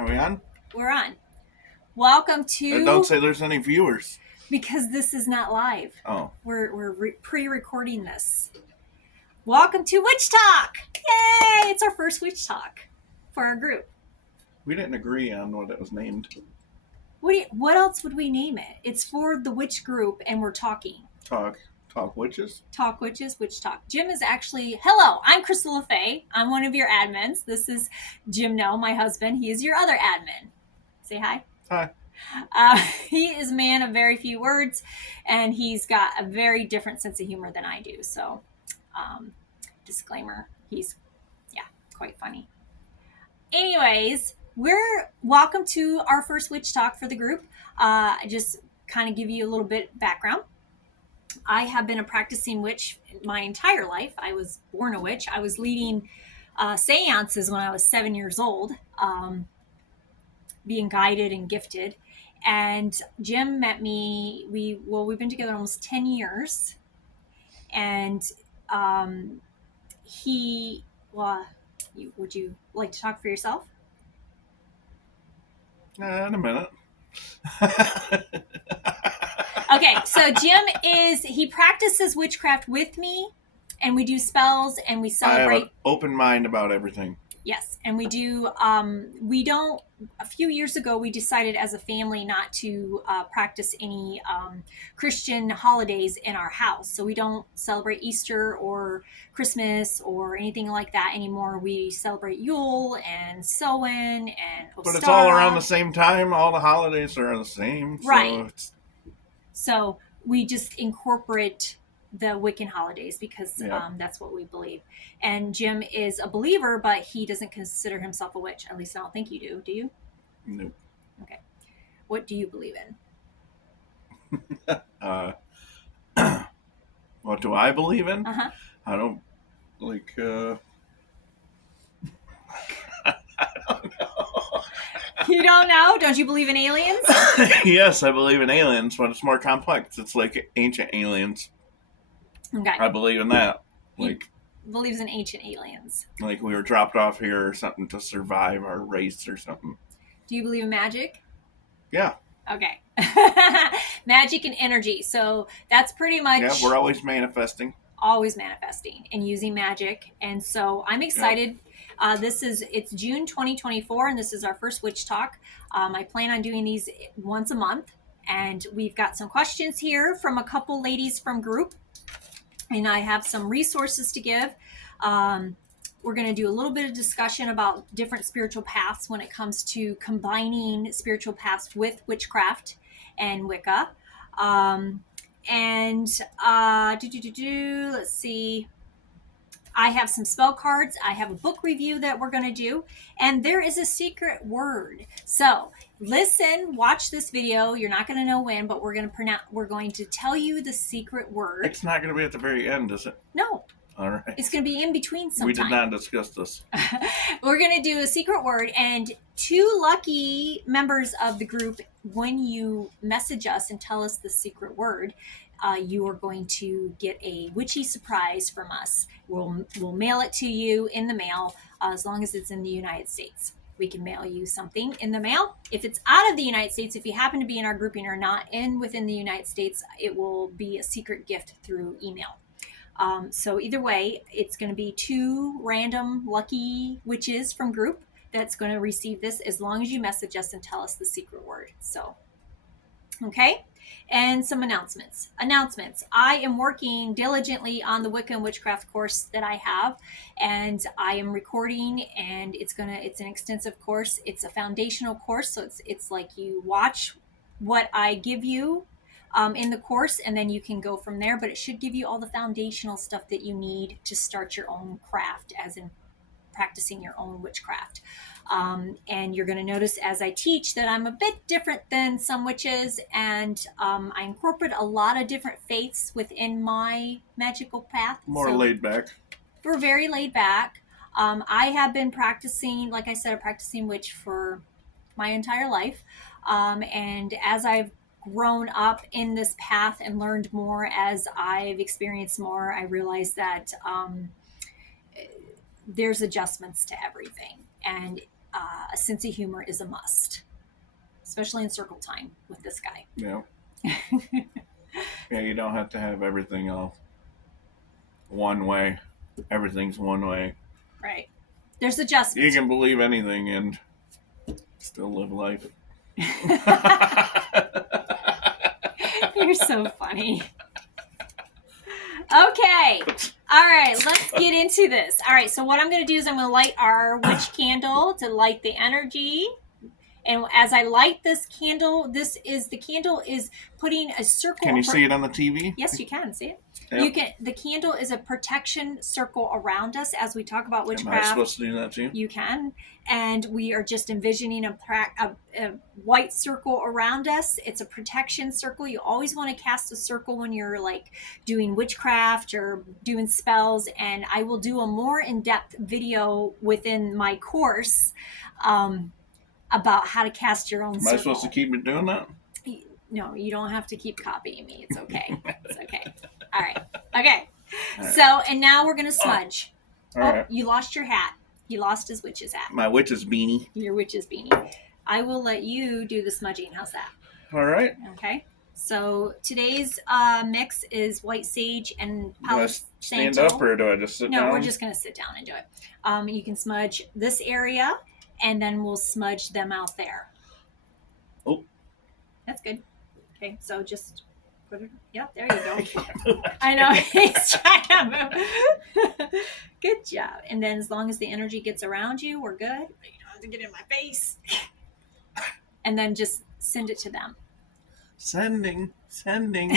Are we on? We're on. Welcome to. Don't say there's any viewers. Because this is not live. Oh. We're pre-recording this. Welcome to Witch Talk! Yay! It's our first Witch Talk for our group. We didn't agree on what it was named. What else would we name it? It's for the witch group, and we're talking. Talk witches? Talk witches, Witch Talk. Jim is actually... Hello, I'm Crystal LaFay. I'm one of your admins. This is Jim No, my husband. He is your other admin. Say hi. Hi. He is a man of very few words, and he's got a very different sense of humor than I do. So, disclaimer, he's, quite funny. Anyways, we're welcome to our first Witch Talk for the group. Just kind of give you a little bit background. I have been a practicing witch my entire life. I was born a witch. I was leading seances when I was 7 years old, being guided and gifted. And Jim met me. We've been together almost 10 years. And would you like to talk for yourself? In a minute. Okay, so Jim he practices witchcraft with me, and we do spells, and we celebrate. I have an open mind about everything. Yes, and we do, a few years ago, we decided as a family not to practice any Christian holidays in our house. So we don't celebrate Easter or Christmas or anything like that anymore. We celebrate Yule and Samhain and Ostara. But it's all around the same time. All the holidays are the same. Right. So we just incorporate the Wiccan holidays because that's what we believe. And Jim is a believer, but he doesn't consider himself a witch. At least I don't think you do. Do you? Nope. Okay. What do you believe in? What do I believe in? Uh-huh. I don't I don't know. You don't know? Don't you believe in aliens? Yes, I believe in aliens, but it's more complex. It's like ancient aliens. Okay. I believe in that. He believes in ancient aliens. Like we were dropped off here or something to survive our race or something. Do you believe in magic? Yeah. Okay. Magic and energy. So that's pretty much... Yeah, we're always manifesting. Always manifesting and using magic. And so I'm excited. Yep. It's June 2024, and this is our first Witch Talk. I plan on doing these once a month. And we've got some questions here from a couple ladies from group. And I have some resources to give. We're going to do a little bit of discussion about different spiritual paths when it comes to combining spiritual paths with witchcraft and Wicca. Let's see. I have some spell cards. I have a book review that we're going to do. And there is a secret word. So listen, watch this video. You're not going to know when, but we're going to tell you the secret word. It's not going to be at the very end, is it? No. All right. It's going to be in between sometime. We did not discuss this. We're going to do a secret word, and 2 lucky members of the group, when you message us and tell us the secret word, you are going to get a witchy surprise from us. We'll mail it to you in the mail as long as it's in the United States. We can mail you something in the mail. If it's out of the United States, if you happen to be in our grouping or not within the United States, it will be a secret gift through email. So either way, it's going to be 2 random lucky witches from group that's going to receive this as long as you message us and tell us the secret word. So, okay. And some announcements. I am working diligently on the Wicca and Witchcraft course that I have, and I am recording, and it's an extensive course. It's a foundational course, so it's like you watch what I give you in the course, and then you can go from there, but it should give you all the foundational stuff that you need to start your own craft, as in practicing your own witchcraft. And you're going to notice as I teach that I'm a bit different than some witches, and I incorporate a lot of different faiths within my magical path. More laid back. We're very laid back. I have been practicing, like I said, a practicing witch for my entire life. And as I've grown up in this path and learned more as I've experienced more, I realized that there's adjustments to everything. And a sense of humor is a must, especially in circle time with this guy. Yeah. Yeah, you don't have to have everything all one way. Everything's one way. Right. There's You adjustments. can believe anything and still live life. You're so funny. Okay. All right, let's get into this. All right, so what I'm going to do is I'm going to light our witch candle to light the energy. And as I light this candle, the candle is putting a circle. Can you see it on the TV? Yes, you can see it. Yep. You can. The candle is a protection circle around us as we talk about witchcraft. Am I supposed to do that too? You can, and we are just envisioning a white circle around us. It's a protection circle. You always want to cast a circle when you're like doing witchcraft or doing spells. And I will do a more in-depth video within my course about how to cast your own circle. Am I supposed to keep doing that? No, you don't have to keep copying me. It's okay. It's okay. All right. Okay. All right. So, and now we're going to smudge. All right. You lost your hat. He lost his witch's hat. My witch's beanie. Your witch's beanie. I will let you do the smudging. How's that? All right. Okay. So today's mix is white sage and Do I stand up or do I just sit down? No, we're just going to sit down and do it. You can smudge this area and then we'll smudge them out there. Oh. That's good. Okay, so just put it. Yep, there you go. I know he's trying to move. Good job. And then as long as the energy gets around you, we're good. You don't have to get in my face. And then just send it to them. Sending. Anyone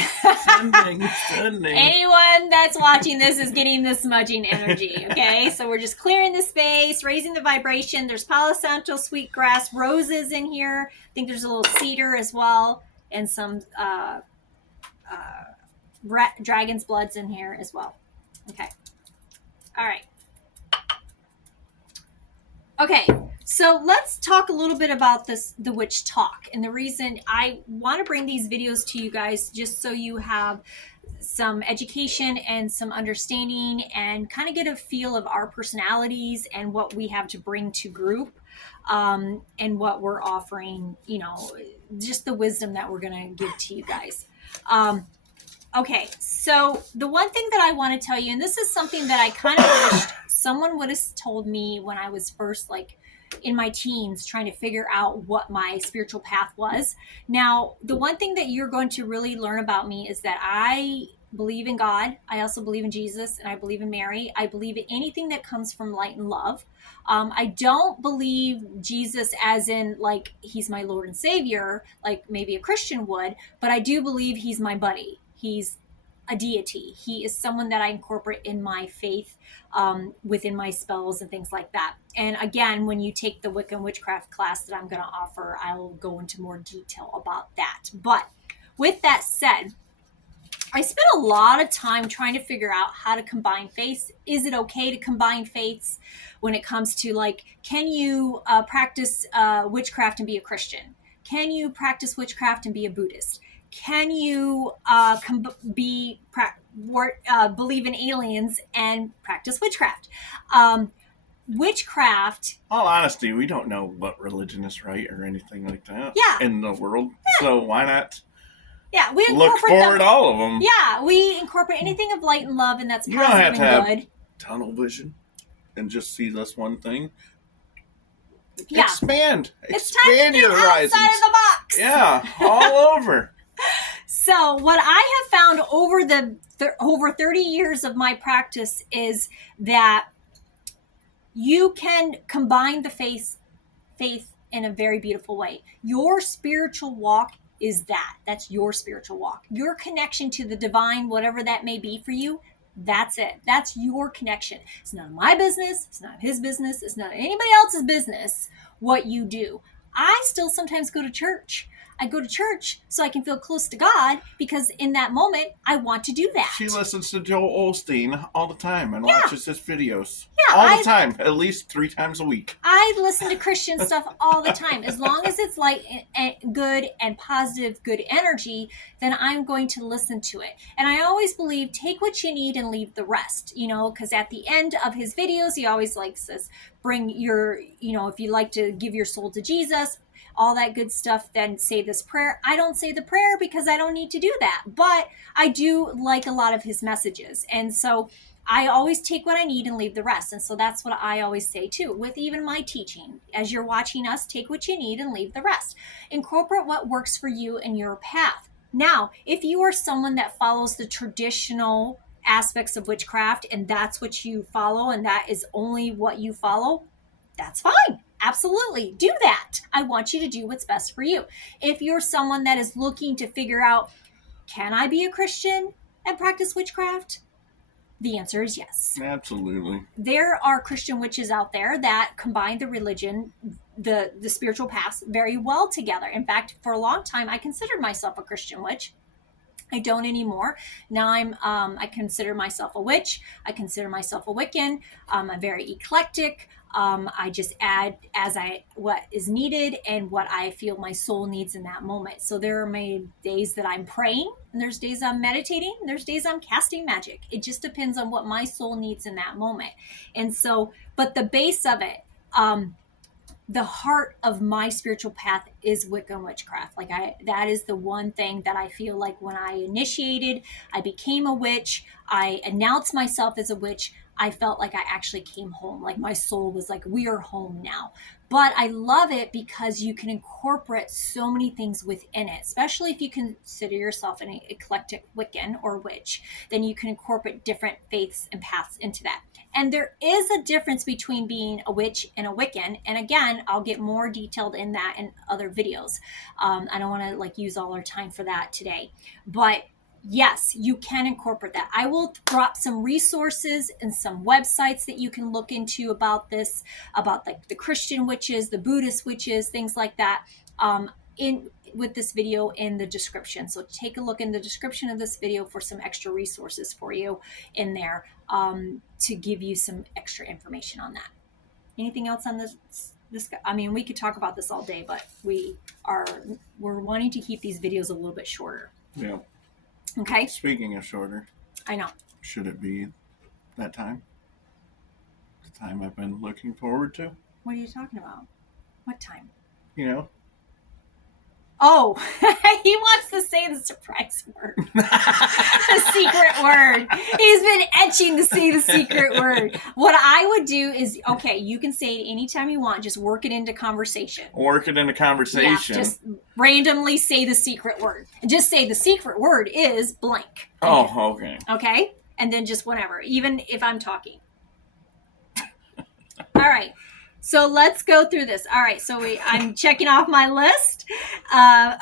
that's watching this is getting the smudging energy, okay? So we're just clearing the space, raising the vibration. There's Palo Santo, sweetgrass, roses in here. I think there's a little cedar as well, and some dragon's bloods in here as well. Okay. All right. Okay, so let's talk a little bit about the witch talk. And the reason I want to bring these videos to you guys just so you have some education and some understanding and kind of get a feel of our personalities and what we have to bring to group, and what we're offering, you know, just the wisdom that we're going to give to you guys. Okay, so the one thing that I want to tell you, and this is something that I kind of wished someone would have told me when I was first like in my teens trying to figure out what my spiritual path was. Now, the one thing that you're going to really learn about me is that I believe in God. I also believe in Jesus, and I believe in Mary. I believe in anything that comes from light and love. I don't believe Jesus as in like he's my Lord and Savior, like maybe a Christian would, but I do believe he's my buddy. He's a deity. He is someone that I incorporate in my faith, within my spells and things like that. And again, when you take the Wiccan Witchcraft class that I'm going to offer, I will go into more detail about that. But with that said, I spent a lot of time trying to figure out how to combine faiths. Is it okay to combine faiths when it comes to like, can you practice witchcraft and be a Christian? Can you practice witchcraft and be a Buddhist? Can you believe in aliens and practice witchcraft? Witchcraft. All honesty, we don't know what religion is right or anything like that. Yeah. In the world, so why not? Yeah, we Look forward to all of them. Yeah, we incorporate anything of light and love, and that's You don't positive have to and have good. tunnel vision and just see this one thing. Yeah. Expand It's time to get your horizons. outside of the box. Yeah, all over. So what I have found over 30 years of my practice is that you can combine the faith in a very beautiful way. Your spiritual walk is that. That's your spiritual walk. Your connection to the divine, whatever that may be for you, that's it. That's your connection. It's none of my business. It's not his business. It's not anybody else's business what you do. I still sometimes go to church. I go to church so I can feel close to God, because in that moment I want to do that. She listens to Joel Osteen all the time and Yeah. watches his videos. Yeah, all the time, at least 3 times a week. I listen to Christian stuff all the time. As long as it's light and good and positive, good energy, then I'm going to listen to it. And I always believe, take what you need and leave the rest, you know, because at the end of his videos, he always like says, bring your, you know, if you like to give your soul to Jesus, all that good stuff, then say this prayer. I don't say the prayer because I don't need to do that, but I do like a lot of his messages. And so I always take what I need and leave the rest. And so that's what I always say too, with even my teaching. As you're watching us, take what you need and leave the rest. Incorporate what works for you and your path. Now, if you are someone that follows the traditional aspects of witchcraft and that's what you follow and that is only what you follow, that's fine. Absolutely. Do that. I want you to do what's best for you. If you're someone that is looking to figure out, can I be a Christian and practice witchcraft? The answer is yes. Absolutely. There are Christian witches out there that combine the religion, the spiritual paths very well together. In fact, for a long time, I considered myself a Christian witch. I don't anymore. Now I consider myself a witch. I consider myself a Wiccan. I'm very eclectic. I just add what is needed and what I feel my soul needs in that moment. So there are many days that I'm praying, and there's days I'm meditating, and there's days I'm casting magic. It just depends on what my soul needs in that moment. And so, but the base of it, the heart of my spiritual path is Wiccan witchcraft. That is the one thing that I feel like when I initiated, I became a witch, I announced myself as a witch, I felt like I actually came home. Like my soul was like, we are home now. But I love it because you can incorporate so many things within it, especially if you consider yourself an eclectic Wiccan or witch, then you can incorporate different faiths and paths into that. And there is a difference between being a witch and a Wiccan. And again, I'll get more detailed in that in other videos. I don't want to like use all our time for that today, but yes, you can incorporate that. I will drop some resources and some websites that you can look into about this, about like the Christian witches, the Buddhist witches, things like that, with this video in the description. So take a look in the description of this video for some extra resources for you in there, to give you some extra information on that. Anything else on this? I mean, we could talk about this all day, but we're wanting to keep these videos a little bit shorter. Yeah. Okay. Speaking of shorter, I know. Should it be that time? The time I've been looking forward to? What are you talking about? What time? You know? Oh, he wants to say the surprise word. The secret word. He's been etching to say the secret word. What I would do is, okay, you can say it anytime you want. Just work it into conversation. Work it into conversation. Yeah, just randomly say the secret word. Just say the secret word is blank. Oh, okay. Okay? And then just whatever, even if I'm talking. All right. So let's go through this. All right. So I'm checking off my list.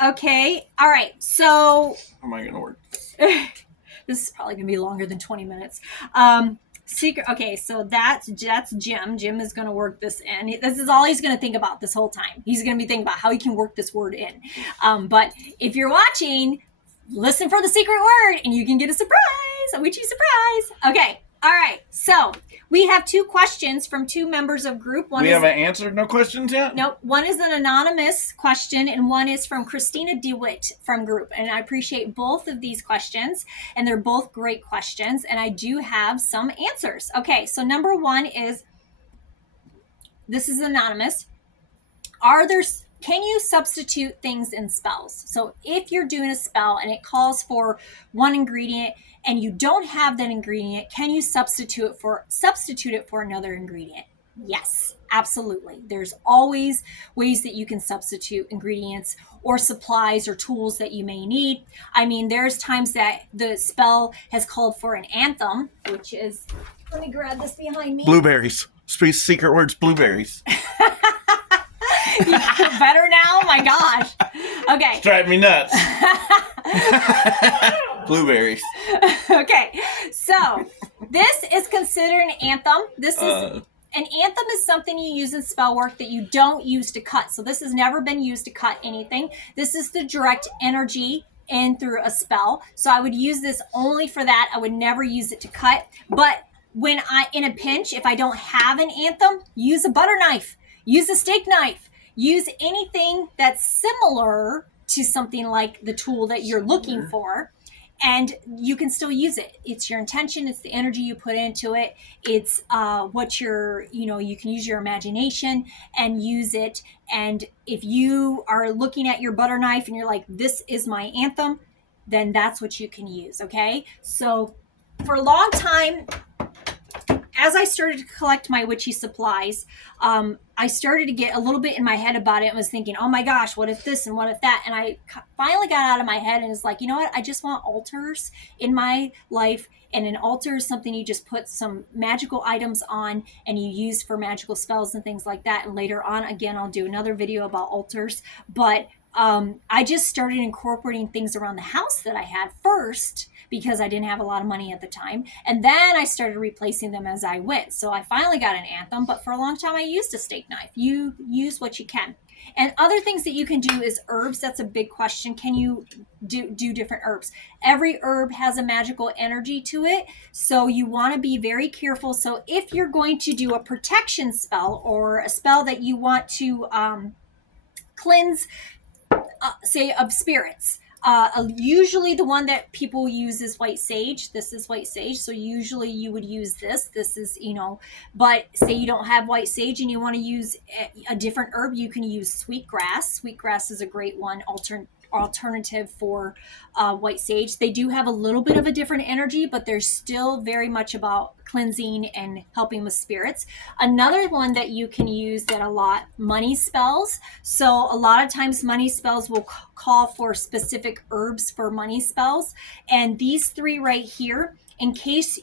Okay. All right. So how am I going to work? This is probably going to be longer than 20 minutes. Secret. Okay. So that's Jim. Jim is going to work this in. This is all he's going to think about this whole time. He's going to be thinking about how he can work this word in. But if you're watching, listen for the secret word and you can get a surprise, a witchy surprise. Okay. All right. So we have 2 questions from 2 members of group. We haven't answered no questions yet? Nope. One is an anonymous question and one is from Christina DeWitt from group. And I appreciate both of these questions and they're both great questions. And I do have some answers. Okay. So number 1 is, this is anonymous. Can you substitute things in spells? So if you're doing a spell and it calls for one ingredient and you don't have that ingredient, can you substitute it for another ingredient? Yes, absolutely. There's always ways that you can substitute ingredients or supplies or tools that you may need. I mean, there's times that the spell has called for an anthem, which is, let me grab this behind me. Blueberries. Secret words, blueberries. You feel better now? My gosh. Okay. It's driving me nuts. Blueberries. Okay. So this is considered an anthem. This is An anthem is something you use in spell work that you don't use to cut. So this has never been used to cut anything. This is the direct energy in through a spell. So I would use this only for that. I would never use it to cut. But when I, in a pinch, if I don't have an anthem, use a butter knife, use a steak knife, use anything that's similar to something like the tool that you're looking for, and you can still use it. It's your intention, it's the energy you put into it, it's what you're, you can use your imagination and use it. And if you are looking at your butter knife and you're like, this is my anthem, then that's what you can use. Okay, so for a long time, as I started to collect my witchy supplies, I started to get a little bit in my head about it and was thinking, oh my gosh, what if this and what if that? And I finally got out of my head and was like, you know what? I just want altars in my life. And an altar is something you just put some magical items on and you use for magical spells and things like that. And later on, again, I'll do another video about altars. But I just started incorporating things around the house that I had first because I didn't have a lot of money at the time. And then I started replacing them as I went. So I finally got an anthem, but for a long time I used a steak knife. You use what you can. And other things that you can do is herbs. That's a big question. Can you do different herbs? Every herb has a magical energy to it. So you want to be very careful. So if you're going to do a protection spell or a spell that you want to cleanse, say, of spirits, usually the one that people use is white sage. This is white sage. So usually you would use this. This is, but say you don't have white sage and you want to use a different herb, you can use sweetgrass. Sweetgrass is a great one, alternative for white sage. They do have a little bit of a different energy, but they're still very much about cleansing and helping with spirits. Another one that you can use that a lot, money spells. So a lot of times money spells will call for specific herbs for money spells. And these three right here, in case,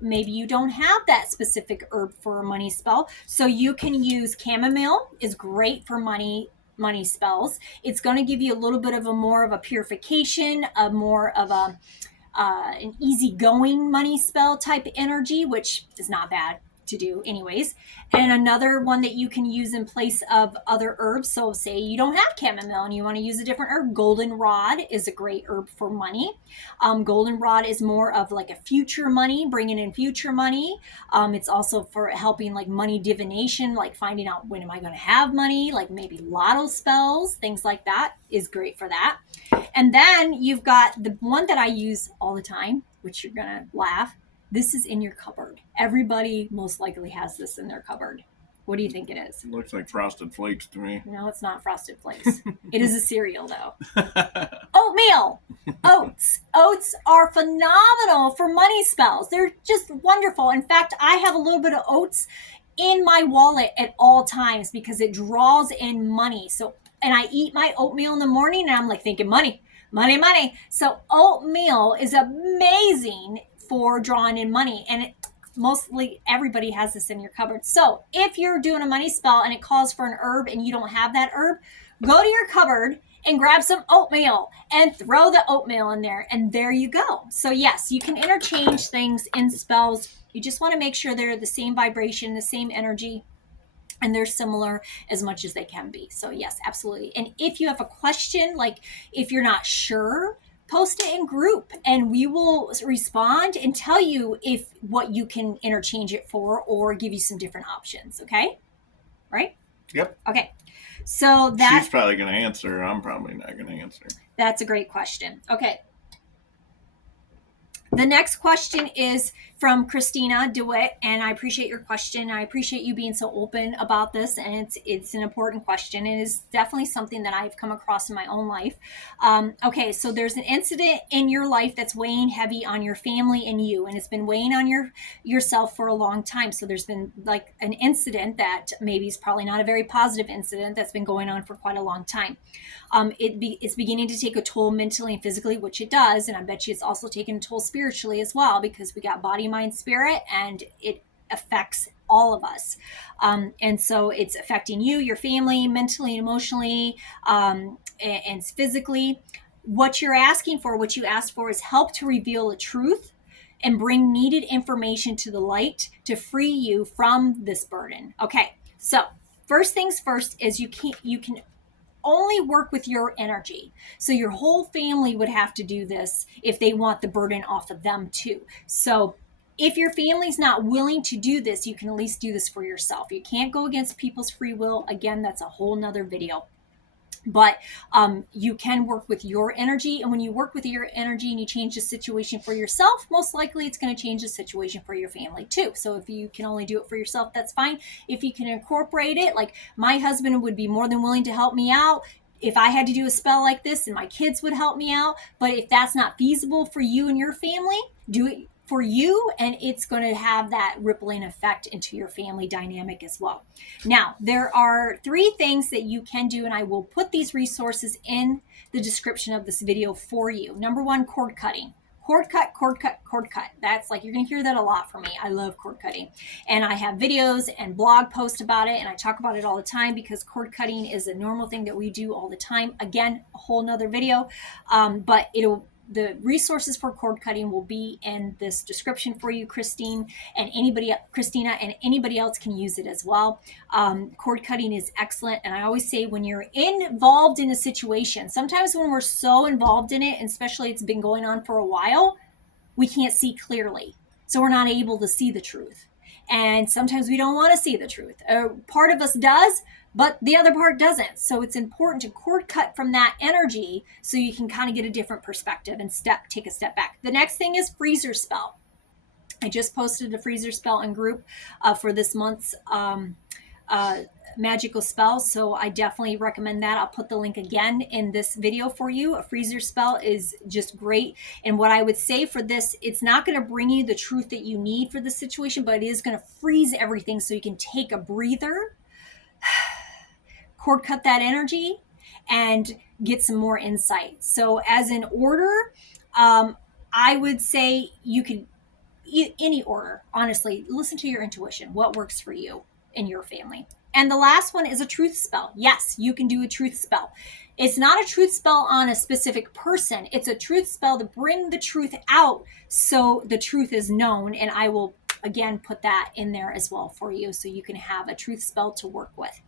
maybe you don't have that specific herb for a money spell. So you can use chamomile, is great for money spells. It's going to give you a little bit of a more of a purification, a more of a an easygoing money spell type energy, which is not bad to do anyways. And another one that you can use in place of other herbs. So say you don't have chamomile and you want to use a different herb. Goldenrod is a great herb for money. Goldenrod is more of like a future money, bringing in future money. It's also for helping like money divination, like finding out when am I going to have money, like maybe lotto spells, things like that is great for that. And then you've got the one that I use all the time, which you're going to laugh. This is in your cupboard. Everybody most likely has this in their cupboard. What do you think it is? It looks like Frosted Flakes to me. No, it's not Frosted Flakes. It is a cereal, though. Oatmeal. Oats. Oats are phenomenal for money spells. They're just wonderful. In fact, I have a little bit of oats in my wallet at all times because it draws in money. So, and I eat my oatmeal in the morning and I'm like thinking money, money, money. So oatmeal is amazing for drawing in money, and mostly everybody has this in your cupboard. So if you're doing a money spell and it calls for an herb and you don't have that herb, go to your cupboard and grab some oatmeal and throw the oatmeal in there, and there you go. So yes, you can interchange things in spells. You just want to make sure they're the same vibration, the same energy, and they're similar as much as they can be. So yes, absolutely. And if you have a question, like if you're not sure, post it in group and we will respond and tell you if what you can interchange it for or give you some different options. Okay? Right? Yep. Okay. So she's probably going to answer. I'm probably not going to answer. That's a great question. Okay. The next question is from Christina DeWitt, and I appreciate your question. I appreciate you being so open about this, and it's an important question. It is definitely something that I've come across in my own life. Okay, so there's an incident in your life that's weighing heavy on your family and you, and it's been weighing on yourself for a long time. So there's been like an incident that maybe is probably not a very positive incident that's been going on for quite a long time. It's beginning to take a toll mentally and physically, which it does, and I bet you it's also taking a toll spiritually as well, because we got body, mind, spirit, and it affects all of us. And so it's affecting you, your family, mentally, emotionally, and physically. What you're asking for, what you asked for, is help to reveal the truth and bring needed information to the light to free you from this burden. Okay, so first things first is you can only work with your energy. So your whole family would have to do this if they want the burden off of them too. So if your family's not willing to do this, you can at least do this for yourself. You can't go against people's free will. Again, that's a whole nother video. But you can work with your energy. And when you work with your energy and you change the situation for yourself, most likely it's going to change the situation for your family too. So if you can only do it for yourself, that's fine. If you can incorporate it, like my husband would be more than willing to help me out if I had to do a spell like this, and my kids would help me out. But if that's not feasible for you and your family, do it for you, and it's going to have that rippling effect into your family dynamic as well. Now, there are 3 things that you can do, and I will put these resources in the description of this video for you. Number 1, cord cutting. Cord cut, cord cut, cord cut. That's like, you're going to hear that a lot from me. I love cord cutting. And I have videos and blog posts about it, and I talk about it all the time because cord cutting is a normal thing that we do all the time. Again, a whole nother video, but the resources for cord cutting will be in this description for you, Christina, and anybody else can use it as well. Cord cutting is excellent. And I always say, when you're involved in a situation, sometimes when we're so involved in it, and especially it's been going on for a while, we can't see clearly. So we're not able to see the truth. And sometimes we don't want to see the truth. Part of us does, but the other part doesn't. So it's important to cord cut from that energy so you can kind of get a different perspective and take a step back. The next thing is freezer spell. I just posted a freezer spell in group for this month's magical spells, so I definitely recommend that. I'll put the link again in this video for you. A freezer spell is just great, and what I would say for this, it's not going to bring you the truth that you need for the situation, but it is going to freeze everything so you can take a breather, cord cut that energy, and get some more insight. So as an order, I would say you could any order. Honestly, listen to your intuition. What works for you and your family? And the last one is a truth spell. Yes, you can do a truth spell. It's not a truth spell on a specific person. It's a truth spell to bring the truth out so the truth is known. And I will, again, put that in there as well for you so you can have a truth spell to work with.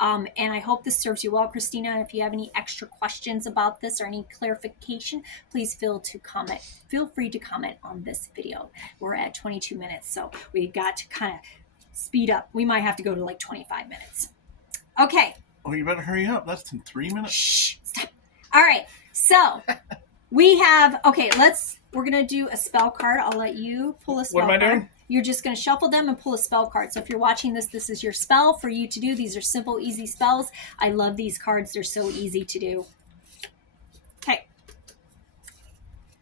And I hope this serves you well, Christina. And if you have any extra questions about this or any clarification, please feel free to comment on this video. We're at 22 minutes, so we've got to kind of speed up. We might have to go to like 25 minutes. Okay. Oh, you better hurry up. That's in 3 minutes. Shh, stop. All right. So we have, we're going to do a spell card. I'll let you pull a spell card. What am I doing? You're just going to shuffle them and pull a spell card. So if you're watching this, this is your spell for you to do. These are simple, easy spells. I love these cards. They're so easy to do. Okay.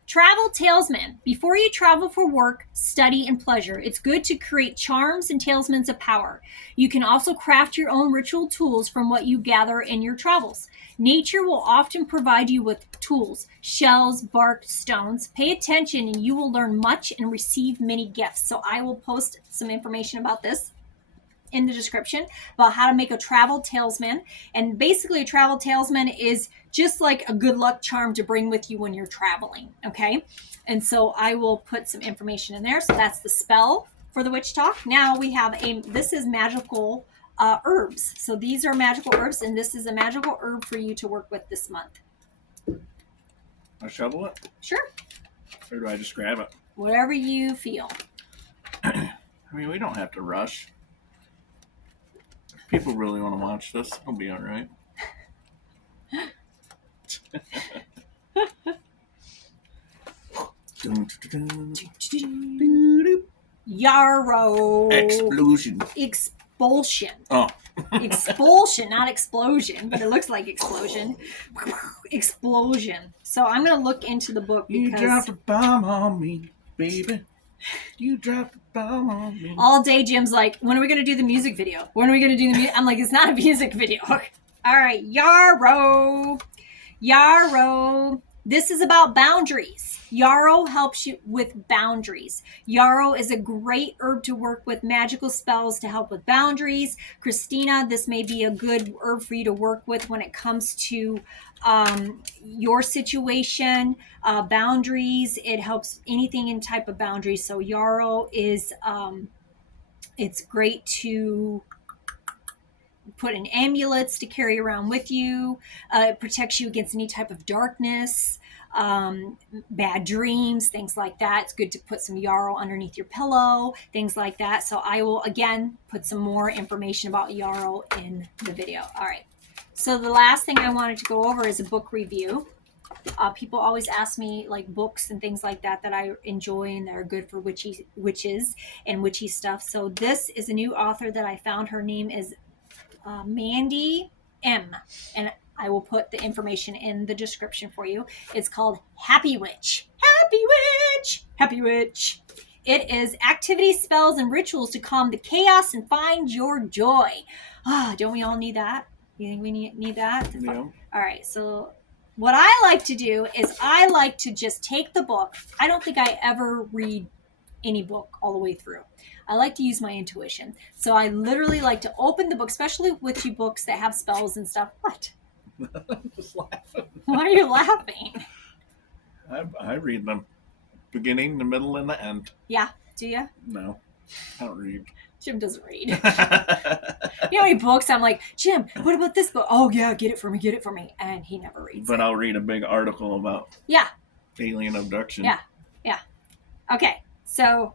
Travel Talisman. Before you travel for work, study, and pleasure, it's good to create charms and talismans of power. You can also craft your own ritual tools from what you gather in your travels. Nature will often provide you with tools, shells, bark, stones. Pay attention and you will learn much and receive many gifts. So I will post some information about this in the description about how to make a travel talisman. And basically a travel talisman is just like a good luck charm to bring with you when you're traveling. Okay. And so I will put some information in there. So that's the spell for the witch talk. Now we have this is magical herbs. So these are magical herbs, and this is a magical herb for you to work with this month. I shovel it? Sure. Or do I just grab it? Whatever you feel. I mean, we don't have to rush. If people really want to watch this, it'll be all right. Yarrow. Explosion. Expulsion. Oh. Expulsion, not explosion, but it looks like explosion. Explosion. So I'm going to look into the book because... You dropped a bomb on me, baby. You dropped a bomb on me. All day Jim's like, when are we going to do the music video? When are we going to do the music? I'm like, it's not a music video. All right, Yarrow. Yarrow. This is about boundaries. Yarrow helps you with boundaries. Yarrow is a great herb to work with magical spells to help with boundaries. Christina, this may be a good herb for you to work with when it comes to your situation, boundaries. It helps anything in type of boundaries. So yarrow is, it's great to put in amulets to carry around with you. It protects you against any type of darkness, bad dreams, things like that. It's good to put some yarrow underneath your pillow, things like that. So I will, again, put some more information about yarrow in the video. All right. So the last thing I wanted to go over is a book review. People always ask me like books and things like that that I enjoy and that are good for witches and witchy stuff. So this is a new author that I found. Her name is Mandy M. And I will put the information in the description for you. It's called Happy Witch. Happy Witch. Happy Witch. It is activities, spells, and rituals to calm the chaos and find your joy. Don't we all need that? You think we need that? Yeah. All right. So what I like to do is I like to just take the book. I don't think I ever read any book all the way through. I like to use my intuition. So I literally like to open the book, especially witchy books that have spells and stuff. What? I'm just laughing. Why are you laughing? I read them. Beginning, the middle, and the end. Yeah. Do you? No. I don't read. Jim doesn't read. You know how many books I'm like, Jim, what about this book? Oh, yeah, get it for me. And he never reads But it. I'll read a big article about alien abduction. Yeah. Okay. So,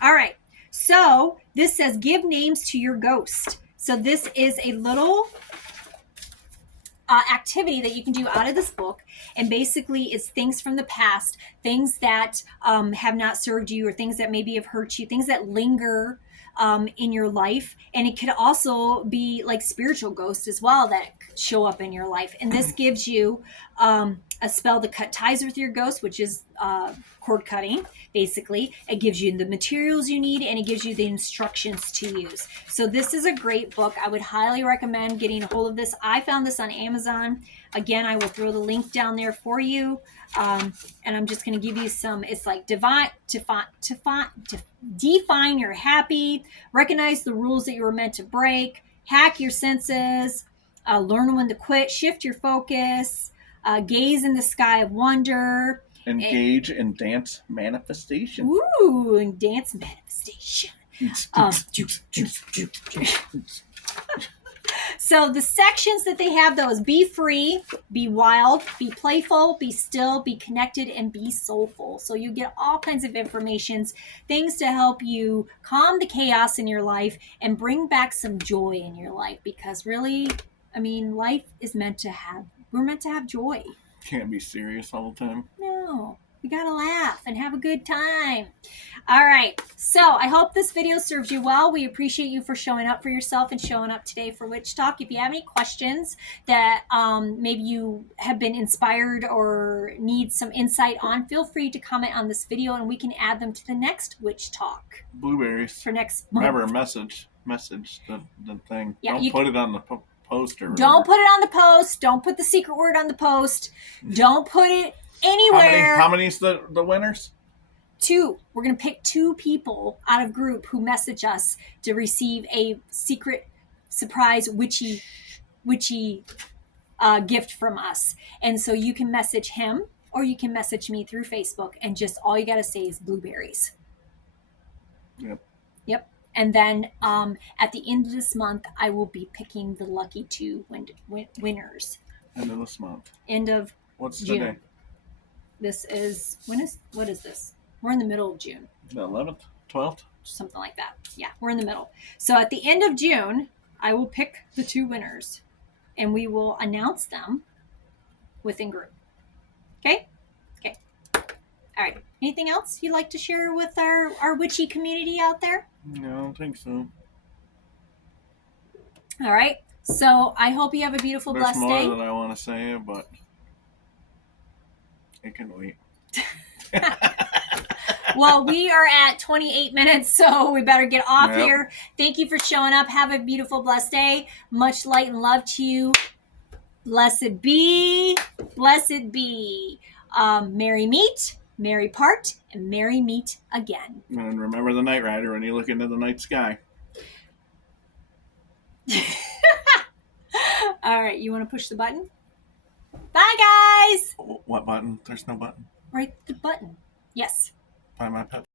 all right. So this says give names to your ghost. So this is a little activity that you can do out of this book, and basically it's things from the past, things that have not served you, or things that maybe have hurt you, things that linger in your life. And it could also be like spiritual ghosts as well that show up in your life. And this gives you a spell to cut ties with your ghost, which is cord cutting. Basically, it gives you the materials you need, and it gives you the instructions to use. So this is a great book. I would highly recommend getting a hold of this. I found this on Amazon. Again, I will throw the link down there for you. And I'm just going to give you some. It's like define your happy, recognize the rules that you were meant to break, hack your senses, learn when to quit, shift your focus, gaze in the sky of wonder, engage in dance manifestation. Ooh, and dance manifestation. So the sections that they have, though, is be free, be wild, be playful, be still, be connected, and be soulful. So you get all kinds of informations, things to help you calm the chaos in your life and bring back some joy in your life. Because really, I mean, life is we're meant to have joy. Can't be serious all the time. No, we gotta laugh and have a good time. All right, so I hope this video serves you well. We appreciate you for showing up for yourself and showing up today for Witch Talk. If you have any questions that maybe you have been inspired or need some insight on, feel free to comment on this video and we can add them to the next Witch Talk. Blueberries. For next month. Remember, message the thing. Yeah, don't put it on the post or whatever. Don't put it on the post. Don't put the secret word on the post. Don't put it anywhere. How many's the winners? 2. We're going to pick 2 people out of group who message us to receive a secret surprise witchy gift from us. And so you can message him or you can message me through Facebook, and just all you got to say is blueberries. Yep. And then at the end of this month, I will be picking the lucky 2 winners. End of this month. End of What's June. today? This is, what is this? We're in the middle of June. The 11th? 12th? Something like that. Yeah, we're in the middle. So at the end of June, I will pick the 2 winners and we will announce them within group. Okay? Okay. All right. Anything else you'd like to share with our witchy community out there? No, I don't think so. All right. So I hope you have a beautiful, blessed day. There's more that I want to say, but it can wait. Well, we are at 28 minutes, so we better get off here. Thank you for showing up. Have a beautiful, blessed day. Much light and love to you. Blessed be, blessed be. Merry meet, merry part, and merry meet again. And remember the Night Rider when you look into the night sky. All right, you want to push the button? Bye, guys. What button? There's no button. Right, the button. Yes. Buy my pet.